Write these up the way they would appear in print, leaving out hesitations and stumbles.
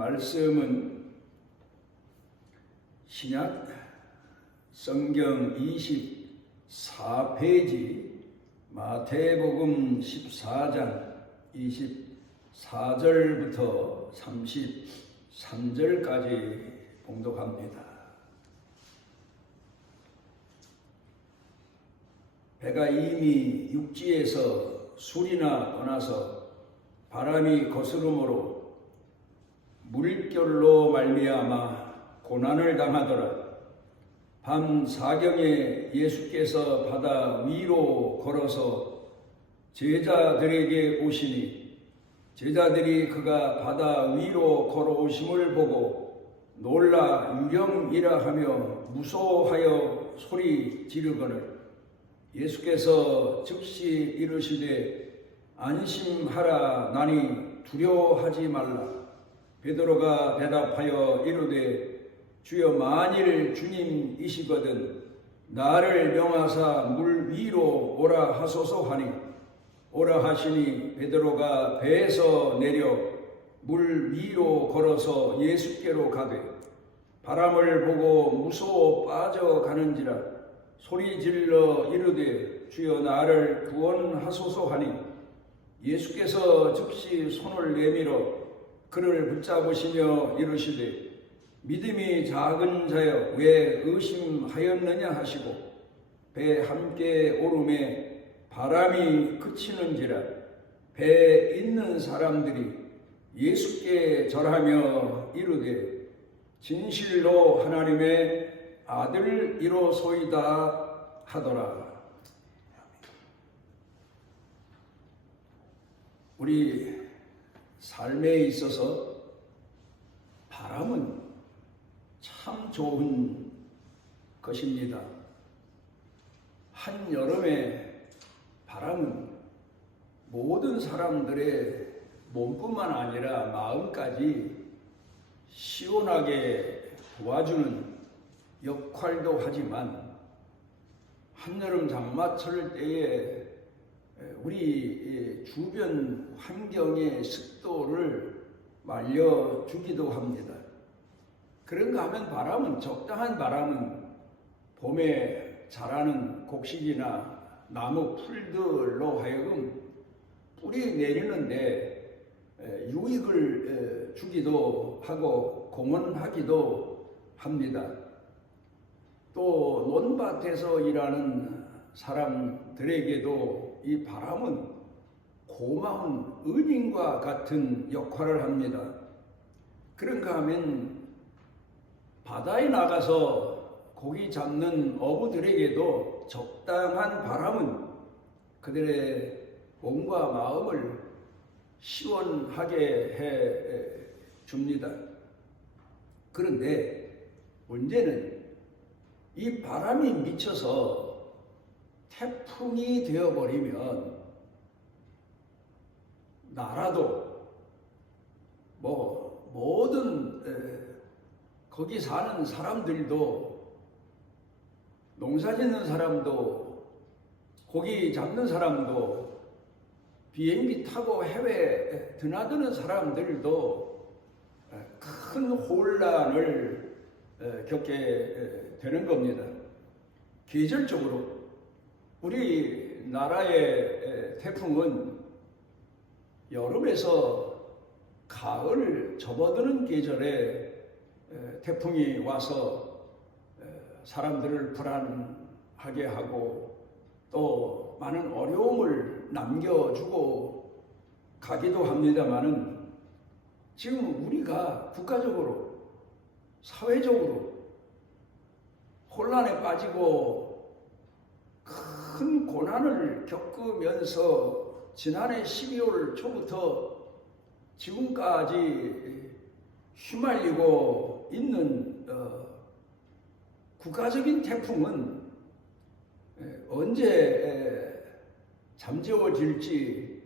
말씀은 신약 성경 24페이지 마태복음 14장 24절부터 33절까지 봉독합니다. 배가 이미 육지에서 술이나 떠나서 바람이 거스름으로 물결로 말미암아 고난을 당하더라. 밤 사경에 예수께서 바다 위로 걸어서 제자들에게 오시니 제자들이 그가 바다 위로 걸어오심을 보고 놀라 유령이라 하며 무서워하여 소리 지르거늘 예수께서 즉시 이르시되 안심하라 나니 두려워하지 말라. 베드로가 대답하여 이르되 주여 만일 주님이시거든 나를 명하사 물 위로 오라 하소서 하니 오라 하시니 베드로가 배에서 내려 물 위로 걸어서 예수께로 가되 바람을 보고 무서워 빠져가는지라 소리 질러 이르되 주여 나를 구원하소서 하니 예수께서 즉시 손을 내밀어 그를 붙잡으시며 이르시되 믿음이 작은 자여 왜 의심하였느냐 하시고 배 함께 오름에 바람이 그치는지라 배에 있는 사람들이 예수께 절하며 이르되 진실로 하나님의 아들이로소이다 하더라. 우리 삶에 있어서 바람은 참 좋은 것입니다. 한여름에 바람은 모든 사람들의 몸뿐만 아니라 마음까지 시원하게 도와주는 역할도 하지만 한여름 장마철 때에 우리 주변 환경의 습도를 말려주기도 합니다. 그런가 하면 바람은 적당한 바람은 봄에 자라는 곡식이나 나무 풀들로 하여금 뿌리 내리는데 유익을 주기도 하고 공헌하기도 합니다. 또 논밭에서 일하는 사람들에게도 이 바람은 고마운 은인과 같은 역할을 합니다. 그런가 하면 바다에 나가서 고기 잡는 어부들에게도 적당한 바람은 그들의 몸과 마음을 시원하게 해 줍니다. 그런데 문제는 이 바람이 미쳐서 태풍이 되어버리면 나라도 모든 거기 사는 사람들도 농사 짓는 사람도 고기 잡는 사람도 비행기 타고 해외에 드나드는 사람들도 큰 혼란을 겪게 되는 겁니다. 계절적으로 우리 나라의 태풍은 여름에서 가을 접어드는 계절에 태풍이 와서 사람들을 불안하게 하고 또 많은 어려움을 남겨주고 가기도 합니다마는 지금 우리가 국가적으로 사회적으로 혼란에 빠지고 큰 고난을 겪으면서 지난해 12월 초부터 지금까지 휘말리고 있는 국가적인 태풍은 언제 잠재워질지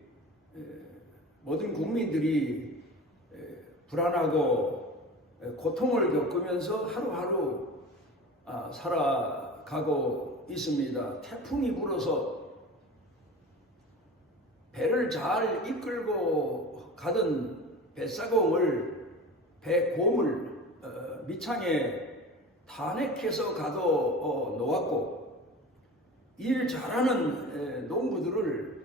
모든 국민들이 불안하고 고통을 겪으면서 하루하루 살아가고 있습니다. 태풍이 불어서 배를 잘 이끌고 가던 뱃사공을 배 고물 밑창에 탄핵해서 가도 놓았고, 일 잘하는 농부들을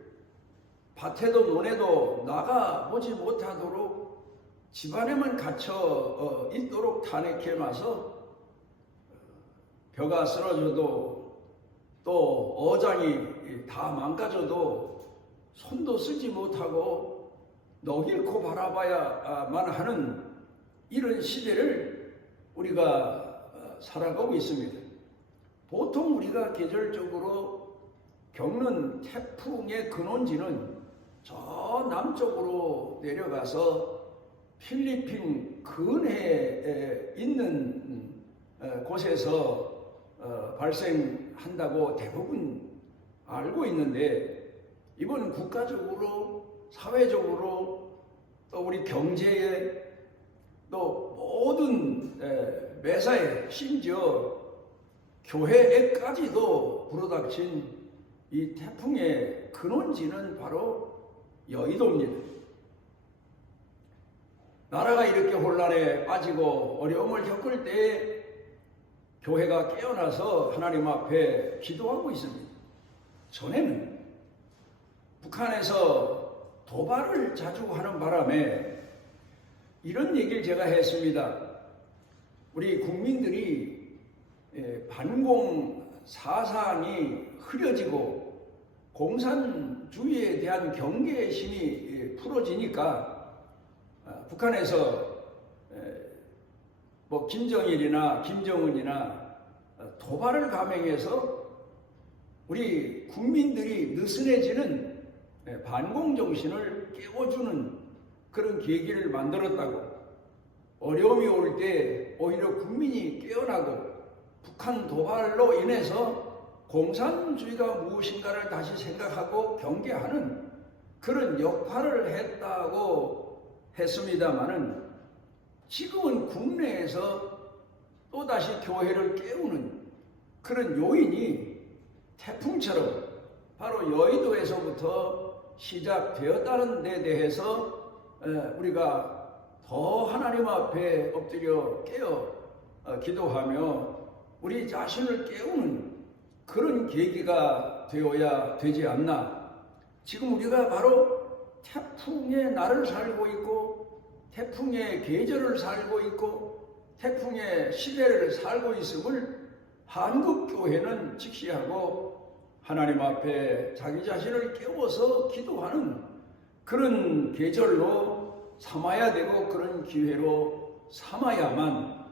밭에도 논에도 나가보지 못하도록 집안에만 갇혀 있도록 탄핵해 놔서 벼가 쓰러져도 또 어장이 다 망가져도 손도 쓰지 못하고 너길코 바라봐야만 하는 이런 시대를 우리가 살아가고 있습니다. 보통 우리가 계절적으로 겪는 태풍의 근원지는 저 남쪽으로 내려가서 필리핀 근해에 있는 곳에서 발생한다고 대부분 알고 있는데, 이번 국가적으로 사회적으로 또 우리 경제에 또 모든 매사에 심지어 교회에까지도 불어닥친 이 태풍의 근원지는 바로 여의도입니다. 나라가 이렇게 혼란에 빠지고 어려움을 겪을 때 교회가 깨어나서 하나님 앞에 기도하고 있습니다. 전에는 북한에서 도발을 자주 하는 바람에 이런 얘기를 제가 했습니다. 우리 국민들이 반공 사상이 흐려지고 공산주의에 대한 경계심이 풀어지니까 북한에서 뭐 김정일이나 김정은이나 도발을 감행해서 우리 국민들이 느슨해지는 반공 정신을 깨워주는 그런 계기를 만들었다고, 어려움이 올 때 오히려 국민이 깨어나고 북한 도발로 인해서 공산주의가 무엇인가를 다시 생각하고 경계하는 그런 역할을 했다고 했습니다마는, 지금은 국내에서 또다시 교회를 깨우는 그런 요인이 태풍처럼 바로 여의도에서부터 시작되었다는 데 대해서 우리가 더 하나님 앞에 엎드려 깨어 기도하며 우리 자신을 깨우는 그런 계기가 되어야 되지 않나. 지금 우리가 바로 태풍의 날을 살고 있고 태풍의 계절을 살고 있고 태풍의 시대를 살고 있음을 한국교회는 직시하고 하나님 앞에 자기 자신을 깨워서 기도하는 그런 계절로 삼아야 되고 그런 기회로 삼아야만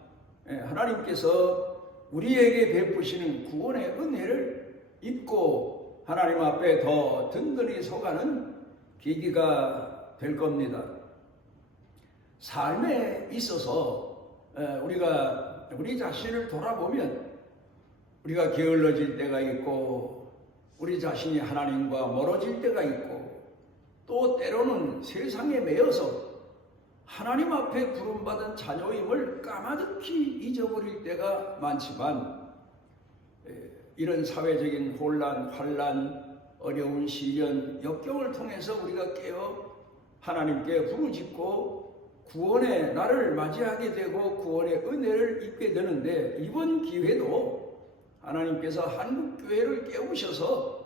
하나님께서 우리에게 베푸시는 구원의 은혜를 입고 하나님 앞에 더 든든히 서가는 계기가 될 겁니다. 삶에 있어서 우리가 우리 자신을 돌아보면 우리가 게을러질 때가 있고 우리 자신이 하나님과 멀어질 때가 있고 또 때로는 세상에 매여서 하나님 앞에 부름받은 자녀임을 까마득히 잊어버릴 때가 많지만, 이런 사회적인 혼란, 환란, 어려운 시련, 역경을 통해서 우리가 깨어 하나님께 부르짖고 구원의 날을 맞이하게 되고 구원의 은혜를 입게 되는데, 이번 기회도 하나님께서 한국교회를 깨우셔서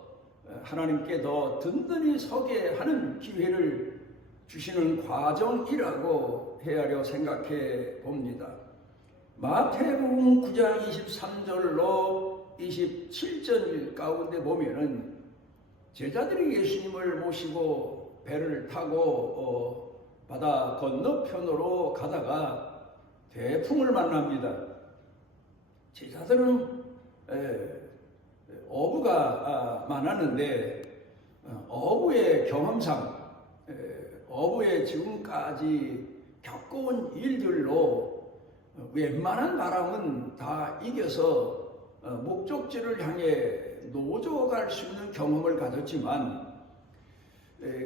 하나님께 더 든든히 서게 하는 기회를 주시는 과정이라고 헤아려 생각해 봅니다. 마태복음 9장 23절로 27절 가운데 보면은 제자들이 예수님을 모시고 배를 타고 바다 건너편으로 가다가 대풍을 만납니다. 제자들은 어부가 많았는데 어부의 경험상 어부의 지금까지 겪어온 일들로 웬만한 바람은 다 이겨서 목적지를 향해 노져갈 수 있는 경험을 가졌지만,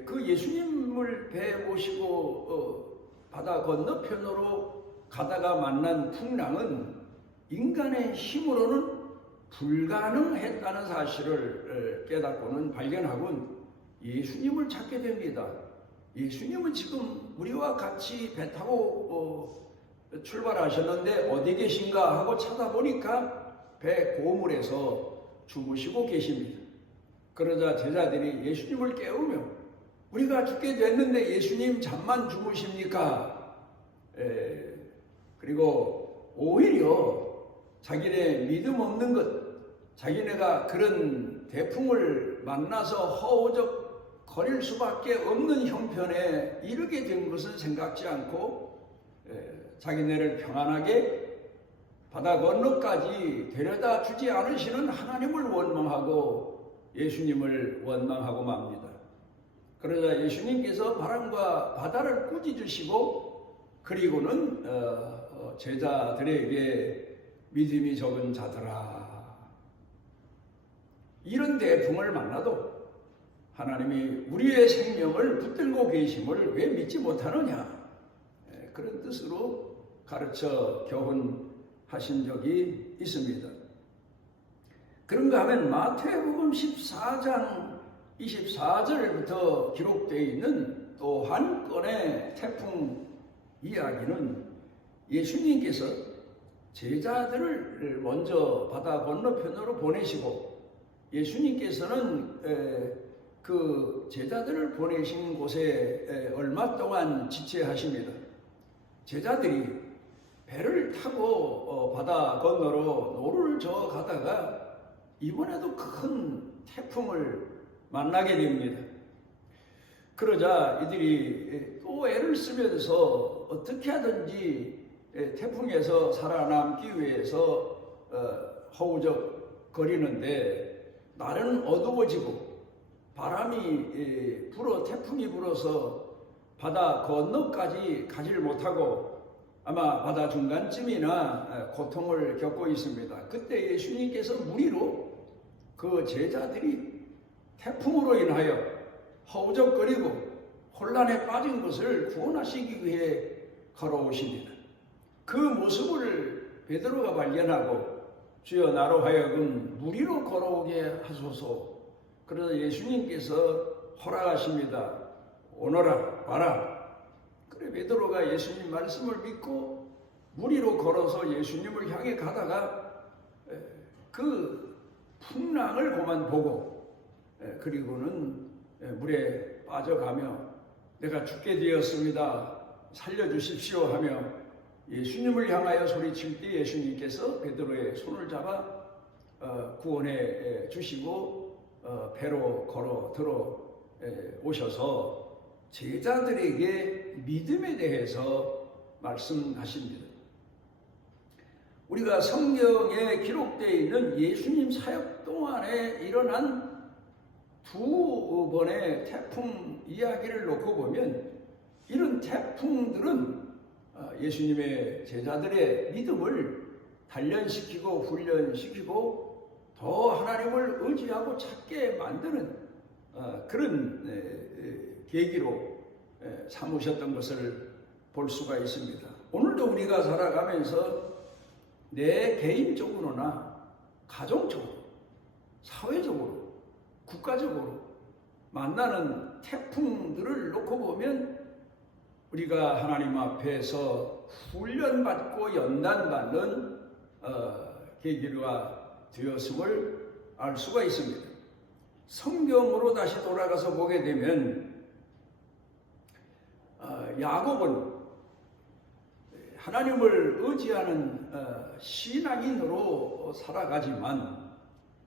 그 예수님을 배 모시고 바다 건너편으로 가다가 만난 풍랑은 인간의 힘으로는 불가능했다는 사실을 깨닫고는 발견하곤 예수님을 찾게 됩니다. 예수님은 지금 우리와 같이 배 타고 출발하셨는데 어디 계신가 하고 찾아보니까 배 고물에서 주무시고 계십니다. 그러자 제자들이 예수님을 깨우며 우리가 죽게 됐는데 예수님 잠만 주무십니까? 그리고 오히려 자기네 믿음 없는 것, 자기네가 그런 태풍을 만나서 허우적 거릴 수밖에 없는 형편에 이르게 된 것을 생각지 않고 자기네를 평안하게 바다 건너까지 데려다 주지 않으시는 하나님을 원망하고 예수님을 원망하고 맙니다. 그러자 예수님께서 바람과 바다를 꾸짖으시고 그리고는 제자들에게 믿음이 적은 자들아, 이런 태풍을 만나도 하나님이 우리의 생명을 붙들고 계심을 왜 믿지 못하느냐, 그런 뜻으로 가르쳐 교훈하신 적이 있습니다. 그런가 하면 마태복음 14장 24절부터 기록되어 있는 또 한 건의 태풍 이야기는 예수님께서 제자들을 먼저 바다 건너편으로 보내시고 예수님께서는 그 제자들을 보내신 곳에 얼마 동안 지체하십니다. 제자들이 배를 타고 바다 건너로 노를 저어 가다가 이번에도 큰 태풍을 만나게 됩니다. 그러자 이들이 또 애를 쓰면서 어떻게 하든지 태풍에서 살아남기 위해서 허우적 거리는데 날은 어두워지고 바람이 불어 태풍이 불어서 바다 건너까지 가지를 못하고 아마 바다 중간쯤이나 고통을 겪고 있습니다. 그때 예수님께서 무리로 그 제자들이 태풍으로 인하여 허우적거리고 혼란에 빠진 것을 구원하시기 위해 걸어오십니다. 그 모습을 베드로가 발견하고 주여 나로 하여금 무리로 걸어오게 하소서. 그러자 예수님께서 허락하십니다. 오너라 와라. 그래 베드로가 예수님 말씀을 믿고 무리로 걸어서 예수님을 향해 가다가 그 풍랑을 그만 보고 그리고는 물에 빠져가며 내가 죽게 되었습니다. 살려주십시오 하며 예수님을 향하여 소리칠 때 예수님께서 베드로의 손을 잡아 구원해 주시고 배로 걸어 들어오셔서 제자들에게 믿음에 대해서 말씀하십니다. 우리가 성경에 기록되어 있는 예수님 사역 동안에 일어난 두 번의 태풍 이야기를 놓고 보면 이런 태풍들은 예수님의 제자들의 믿음을 단련시키고 훈련시키고 더 하나님을 의지하고 찾게 만드는 그런 계기로 삼으셨던 것을 볼 수가 있습니다. 오늘도 우리가 살아가면서 내 개인적으로나 가정적으로 사회적으로 국가적으로 만나는 태풍들을 놓고 보면 우리가 하나님 앞에서 훈련받고 연단받는 계기가 되었음을 알 수가 있습니다. 성경으로 다시 돌아가서 보게 되면 야곱은 하나님을 의지하는 신앙인으로 살아가지만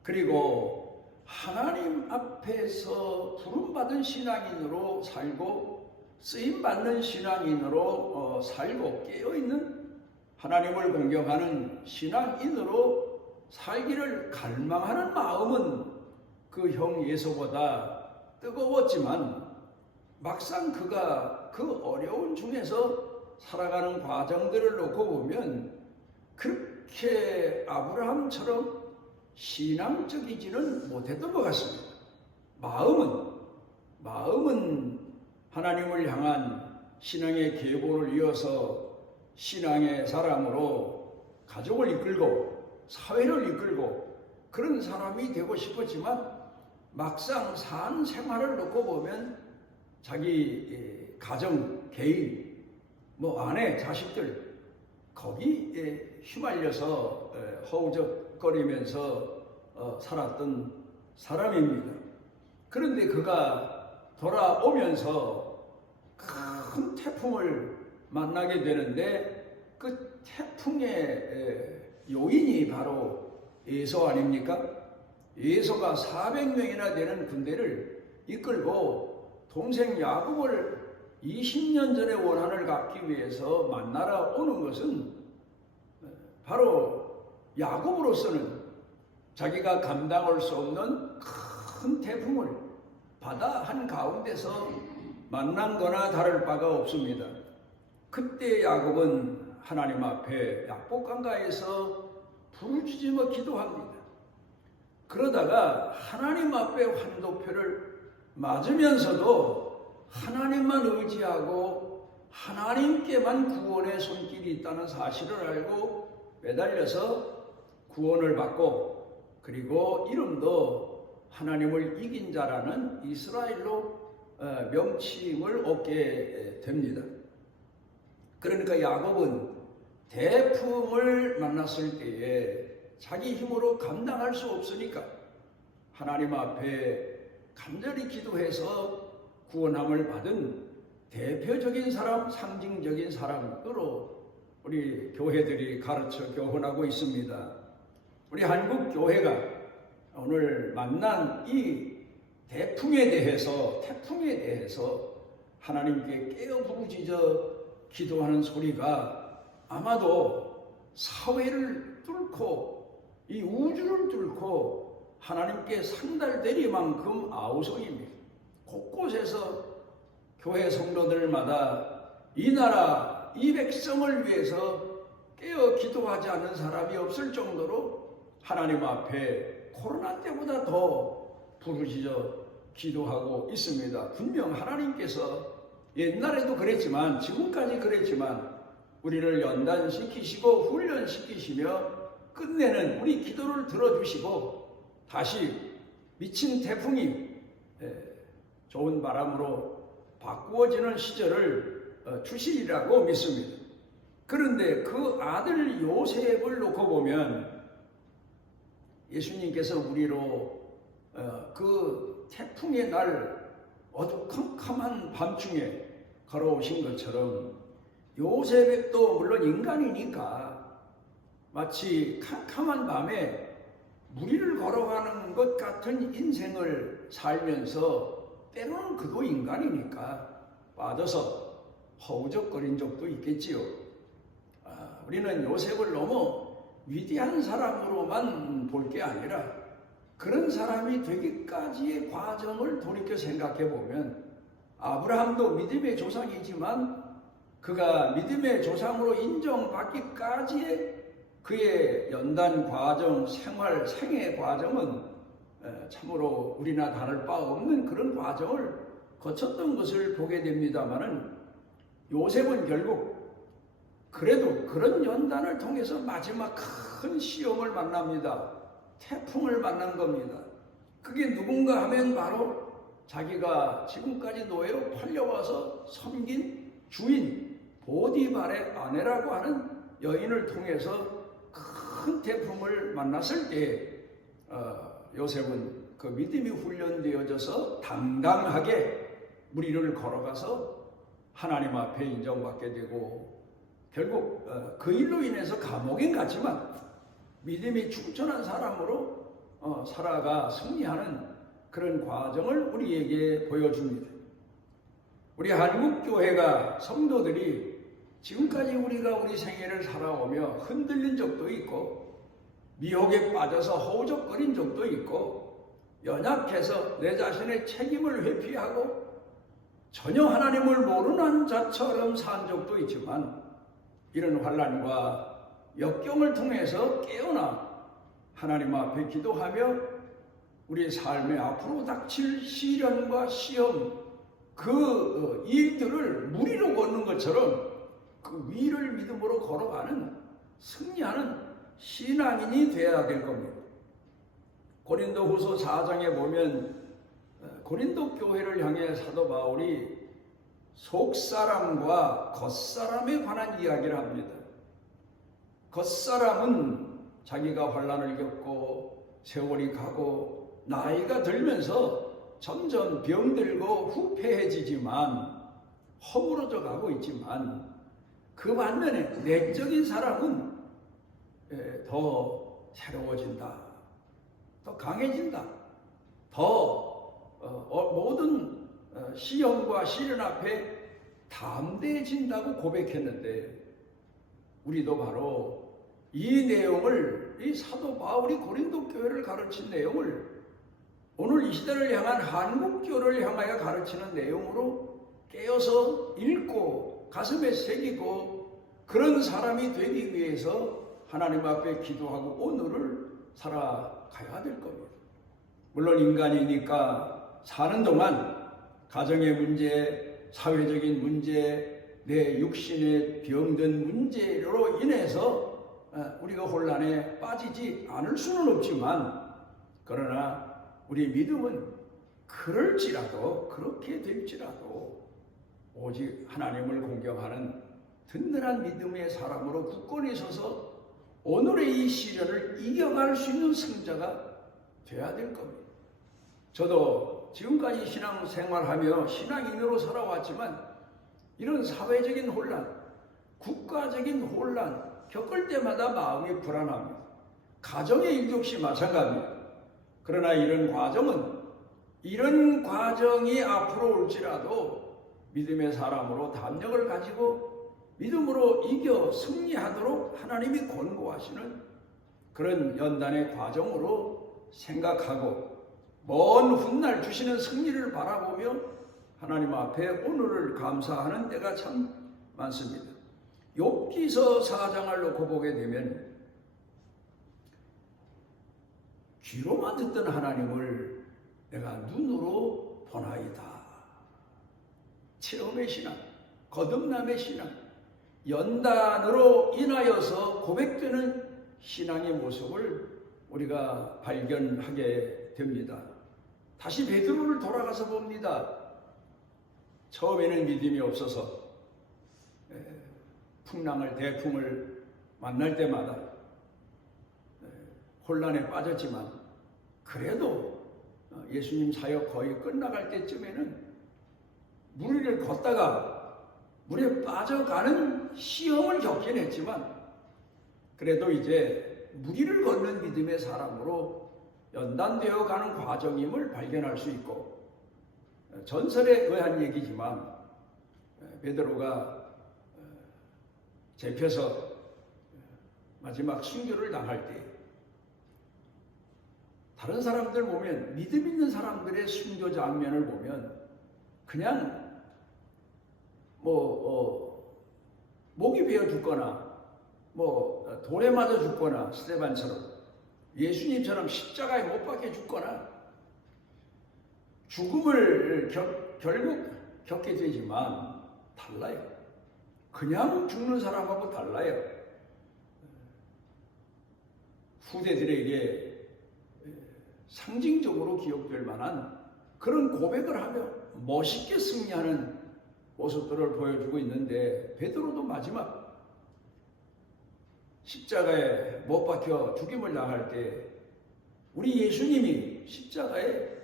그리고 하나님 앞에서 부름받은 신앙인으로 살고 쓰임받는 신앙인으로 살고 깨어있는 하나님을 공경하는 신앙인으로 살기를 갈망하는 마음은 그 형 에서보다 뜨거웠지만 막상 그가 그 어려운 중에서 살아가는 과정들을 놓고 보면 그렇게 아브라함처럼 신앙적이지는 못했던 것 같습니다. 마음은 하나님을 향한 신앙의 계보를 이어서 신앙의 사람으로 가족을 이끌고 사회를 이끌고 그런 사람이 되고 싶었지만 막상 산 생활을 놓고 보면 자기 가정, 개인, 아내, 자식들 거기에 휘말려서 허우적거리면서 살았던 사람입니다. 그런데 그가 돌아오면서 큰 태풍을 만나게 되는데 그 태풍의 요인이 바로 에서 아닙니까? 에서가 400명이나 되는 군대를 이끌고 동생 야곱을 20년 전에 원한을 갚기 위해서 만나러 오는 것은 바로 야곱으로서는 자기가 감당할 수 없는 큰 태풍을 바다 한가운데서 만난 거나 다를 바가 없습니다. 그때 야곱은 하나님 앞에 약복강가에서 부르짖으며 기도합니다. 그러다가 하나님 앞에 환도표를 맞으면서도 하나님만 의지하고 하나님께만 구원의 손길이 있다는 사실을 알고 매달려서 구원을 받고 그리고 이름도 하나님을 이긴 자라는 이스라엘로 명칭을 얻게 됩니다. 그러니까 야곱은 태풍을 만났을 때에 자기 힘으로 감당할 수 없으니까 하나님 앞에 간절히 기도해서 구원함을 받은 대표적인 사람, 상징적인 사람으로 우리 교회들이 가르쳐 교훈하고 있습니다. 우리 한국 교회가 오늘 만난 이 태풍에 대해서 하나님께 깨어 부르짖어 기도하는 소리가 아마도 사회를 뚫고 이 우주를 뚫고 하나님께 상달되리만큼 아우성입니다. 곳곳에서 교회 성도들마다 이 나라, 이 백성을 위해서 깨어 기도하지 않는 사람이 없을 정도로 하나님 앞에 코로나 때보다 더 부르짖어 기도하고 있습니다. 분명 하나님께서 옛날에도 그랬지만 지금까지 그랬지만 우리를 연단시키시고 훈련시키시며 끝내는 우리 기도를 들어주시고 다시 미친 태풍이 좋은 바람으로 바꾸어지는 시절을 주시리라고 믿습니다. 그런데 그 아들 요셉을 놓고 보면 예수님께서 우리로 그 태풍의 날 어두컴컴한 밤중에 걸어오신 것처럼 요셉도 물론 인간이니까 마치 캄캄한 밤에 무리를 걸어가는 것 같은 인생을 살면서 때로는 그도 인간이니까 빠져서 허우적거린 적도 있겠지요. 우리는 요셉을 너무 위대한 사람으로만 볼 게 아니라 그런 사람이 되기까지의 과정을 돌이켜 생각해 보면 아브라함도 믿음의 조상이지만 그가 믿음의 조상으로 인정받기까지의 그의 연단 과정, 생활, 생애 과정은 참으로 우리나 다를 바 없는 그런 과정을 거쳤던 것을 보게 됩니다마는 요셉은 결국 그래도 그런 연단을 통해서 마지막 큰 시험을 만납니다. 태풍을 만난 겁니다. 그게 누군가 하면 바로 자기가 지금까지 노예로 팔려와서 섬긴 주인 보디발의 아내라고 하는 여인을 통해서 큰 태풍을 만났을 때 요셉은 그 믿음이 훈련되어져서 당당하게 무리를 걸어가서 하나님 앞에 인정받게 되고 결국 그 일로 인해서 감옥에 갔지만 믿음이 충천한 사람으로 살아가 승리하는 그런 과정을 우리에게 보여줍니다. 우리 한국교회가 성도들이 지금까지 우리가 우리 생애를 살아오며 흔들린 적도 있고 미혹에 빠져서 허우적거린 적도 있고 연약해서 내 자신의 책임을 회피하고 전혀 하나님을 모르는 자처럼 산 적도 있지만 이런 환난과 역경을 통해서 깨어나 하나님 앞에 기도하며 우리의 삶에 앞으로 닥칠 시련과 시험 그 일들을 무리로 걷는 것처럼 그 위를 믿음으로 걸어가는 승리하는 신앙인이 되어야 될 겁니다. 고린도후서 4장에 보면 고린도 교회를 향해 사도 바울이 속사람과 겉사람에 관한 이야기를 합니다. 겉사람은 자기가 환난을 겪고 세월이 가고 나이가 들면서 점점 병들고 후패해지지만 허물어져 가고 있지만 그 반면에 내적인 사람은 더 새로워진다, 더 강해진다, 더 모든 시험과 시련 앞에 담대해진다고 고백했는데, 우리도 바로 이 내용을, 이 사도 바울이 고린도 교회를 가르친 내용을 오늘 이 시대를 향한 한국교회를 향하여 가르치는 내용으로 깨어서 읽고 가슴에 새기고 그런 사람이 되기 위해서 하나님 앞에 기도하고 오늘을 살아가야 될 겁니다. 물론 인간이니까 사는 동안 가정의 문제, 사회적인 문제, 내 육신의 병든 문제로 인해서 우리가 혼란에 빠지지 않을 수는 없지만, 그러나 우리 믿음은 그럴지라도, 그렇게 될지라도 오직 하나님을 공경하는 든든한 믿음의 사람으로 굳건히 서서 오늘의 이 시련을 이겨갈 수 있는 승자가 되어야 될 겁니다. 저도 지금까지 신앙생활하며 신앙인으로 살아왔지만 이런 사회적인 혼란, 국가적인 혼란 겪을 때마다 마음이 불안합니다. 가정의 일 역시 마찬가지입니다. 그러나 이런 과정이 앞으로 올지라도 믿음의 사람으로 담력을 가지고 믿음으로 이겨 승리하도록 하나님이 권고하시는 그런 연단의 과정으로 생각하고 먼 훗날 주시는 승리를 바라보며 하나님 앞에 오늘을 감사하는 때가 참 많습니다. 욥기서 4장을 놓고 보게 되면 귀로만 듣던 하나님을 내가 눈으로 보나이다. 체험의 신앙, 거듭남의 신앙, 연단으로 인하여서 고백되는 신앙의 모습을 우리가 발견하게 됩니다. 다시 베드로를 돌아가서 봅니다. 처음에는 믿음이 없어서 대풍을 만날 때마다 혼란에 빠졌지만, 그래도 예수님 사역 거의 끝나갈 때쯤에는 물 위를 걷다가 물에 빠져가는 시험을 겪긴 했지만, 그래도 이제 물 위를 걷는 믿음의 사람으로 연단되어 가는 과정임을 발견할 수 있고, 전설에 의한 얘기지만 베드로가 잡혀서 마지막 순교를 당할 때 다른 사람들 보면, 믿음 있는 사람들의 순교 장면을 보면 그냥 목이 베어 죽거나 돌에 맞아 죽거나 스데반처럼 예수님처럼 십자가에 못 박혀 죽거나 죽음을 결국 겪게 되지만 달라요. 그냥 죽는 사람하고 달라요. 후대들에게 상징적으로 기억될 만한 그런 고백을 하며 멋있게 승리하는 모습들을 보여주고 있는데, 베드로도 마지막 십자가에 못 박혀 죽임을 당할 때 우리 예수님이 십자가에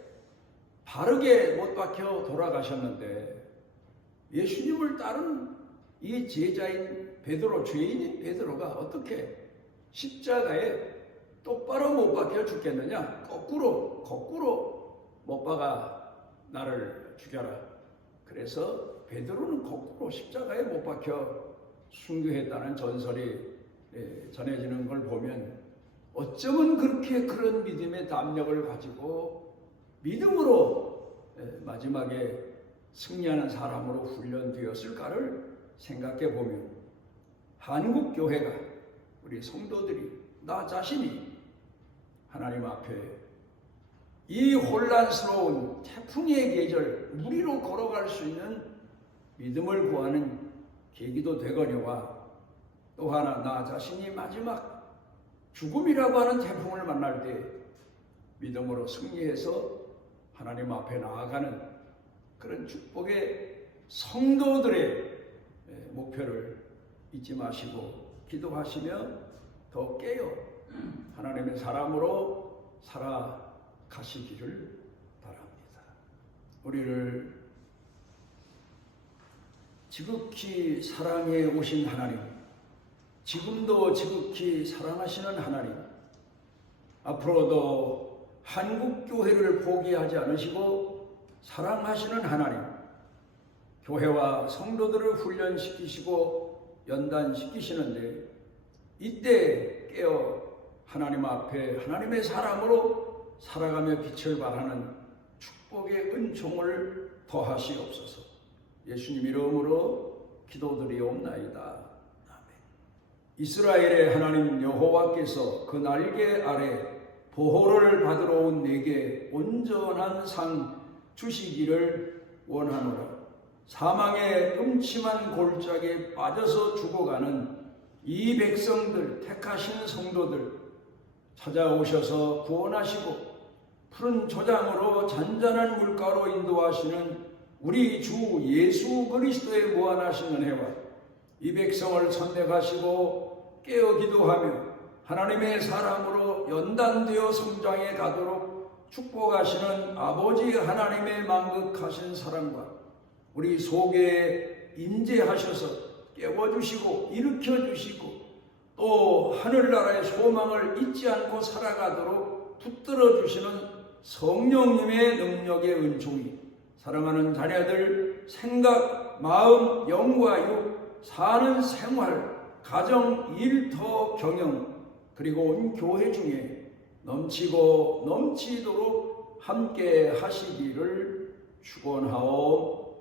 바르게 못 박혀 돌아가셨는데, 예수님을 따른 이 제자인 베드로, 죄인인 베드로가 어떻게 십자가에 똑바로 못 박혀 죽겠느냐? 거꾸로 못 박아 나를 죽여라. 그래서 베드로는 거꾸로 십자가에 못 박혀 순교했다는 전설이 전해지는 걸 보면, 어쩌면 그렇게 그런 믿음의 담력을 가지고 믿음으로 마지막에 승리하는 사람으로 훈련되었을까를 생각해 보면, 한국교회가, 우리 성도들이, 나 자신이 하나님 앞에 이 혼란스러운 태풍의 계절 물 위로 걸어갈 수 있는 믿음을 구하는 계기도 되거니와, 또 하나 나 자신이 마지막 죽음이라고 하는 태풍을 만날 때 믿음으로 승리해서 하나님 앞에 나아가는 그런 축복의 성도들의 목표를 잊지 마시고 기도하시며 더 깨어 하나님의 사람으로 살아가시기를 바랍니다. 우리를 지극히 사랑해 오신 하나님, 지금도 지극히 사랑하시는 하나님, 앞으로도 한국교회를 포기하지 않으시고 사랑하시는 하나님, 교회와 성도들을 훈련시키시고 연단시키시는데 이때 깨어 하나님 앞에 하나님의 사람으로 살아가며 빛을 발하는 축복의 은총을 더하시옵소서. 예수님 이름으로 기도드리옵나이다. 아멘. 이스라엘의 하나님 여호와께서 그 날개 아래 보호를 받으러 온 내게 온전한 상 주시기를 원하노라. 사망의 음침한 골짜기에 빠져서 죽어가는 이 백성들, 택하신 성도들 찾아오셔서 구원하시고 푸른 조장으로 잔잔한 물가로 인도하시는 우리 주 예수 그리스도의 무한하신 은혜와 이 백성을 선택하시고 깨어 기도하며 하나님의 사람으로 연단되어 성장해 가도록 축복하시는 아버지 하나님의 만극하신 사랑과 우리 속에 임재하셔서 깨워주시고 일으켜주시고 또 하늘나라의 소망을 잊지 않고 살아가도록 붙들어주시는 성령님의 능력의 은총이 사랑하는 자녀들 생각, 마음, 영과 육, 사는 생활, 가정, 일터, 경영 그리고 온 교회 중에 넘치고 넘치도록 함께 하시기를 축원하옵나이다.